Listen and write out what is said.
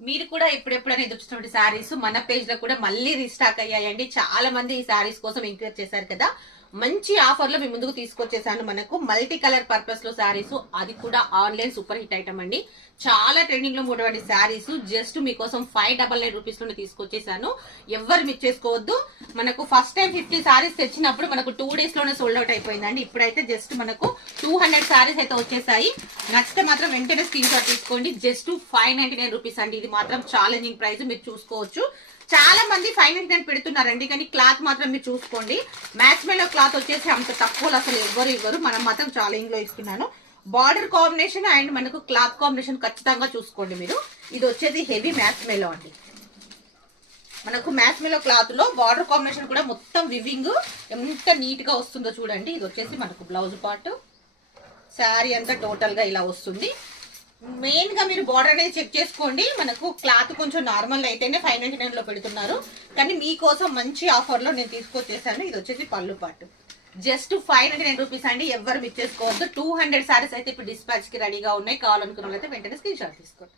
మీరు కూడా ఎప్పుడెప్పుడైనా ఎదురు చూస్తున్న శారీస్ మన పేజ్ లో కూడా మళ్ళీ రీస్టాక్ అయ్యాయండి. చాలా మంది ఈ శారీస్ కోసం ఎంక్వైరీ చేశారు కదా. మంచి ఆఫర్ లో మీ ముందుకు తీసుకొచ్చేసాను. మనకు మల్టీ కలర్ పర్పస్ లో శారీస్, అది కూడా ఆన్లైన్ సూపర్ హిట్ ఐటమ్ అండి. చాలా ట్రెండింగ్ లో ఉన్నటువంటి శారీస్ జస్ట్ మీకోసం 599 రూపీస్ లోనే తీసుకొచ్చేసాను. ఎవరు మిస్ చేసుకోవద్దు. మనకు ఫస్ట్ టైం 50 శారీస్ తెచ్చినప్పుడు మనకు 2 డేస్ లోనే సోల్డ్ అవుట్ అయిపోయిందండి. ఇప్పుడైతే జస్ట్ మనకు 200 శారీస్ అయితే వచ్చేసాయి. నచ్చితే మాత్రం వెంటనే స్క్రీన్ షాట్ తీసుకోండి. జస్ట్ 599 రూపీస్ అండి. ఇది మాత్రం ఛాలెంజింగ్ ప్రైస్, మీరు చూసుకోవచ్చు. చాలా మంది 599 పెడుతున్నారండి, కానీ క్లాత్ మాత్రం మీరు చూసుకోండి. మ్యాచ్ మేలో క్లాత్ వచ్చేసి అంత తక్కువలో అసలు ఎవరు ఇవ్వరు. మనం మాత్రం ఛాలెంజ్ లో ఇస్తున్నాను. బార్డర్ కాంబినేషన్ అండ్ మనకు క్లాత్ కాంబినేషన్ ఖచ్చితంగా చూసుకోండి మీరు. ఇది వచ్చేది హెవీ మ్యాచ్ మేలో అండి. మనకు మ్యాచ్ మేలో క్లాత్ లో బార్డర్ కాంబినేషన్ కూడా మొత్తం వివింగ్ ఎంత నీట్ గా వస్తుందో చూడండి. ఇది వచ్చేసి మనకు బ్లౌజ్ పార్ట్, శారీ అంతా టోటల్ గా ఇలా వస్తుంది. మెయిన్ గా మీరు బార్డర్ అనేది చెక్ చేసుకోండి. మనకు క్లాత్ కొంచెం నార్మల్ అయితేనే 599 లో పెడుతున్నారు, కానీ మీకోసం మంచి ఆఫర్ లో నేను తీసుకొచ్చేసాను. ఇది వచ్చేసి పళ్ళు పాటు, జస్ట్ 599 రూపీస్ అండి. ఎవరు మిస్ చేసుకోవద్దు. 200 సారీస్ అయితే ఇప్పుడు డిస్పాచ్ కి రెడీగా ఉన్నాయి. కావాలనుకున్న వాళ్ళైతే వెంటనే స్క్రీన్ షాట్ తీసుకోండి.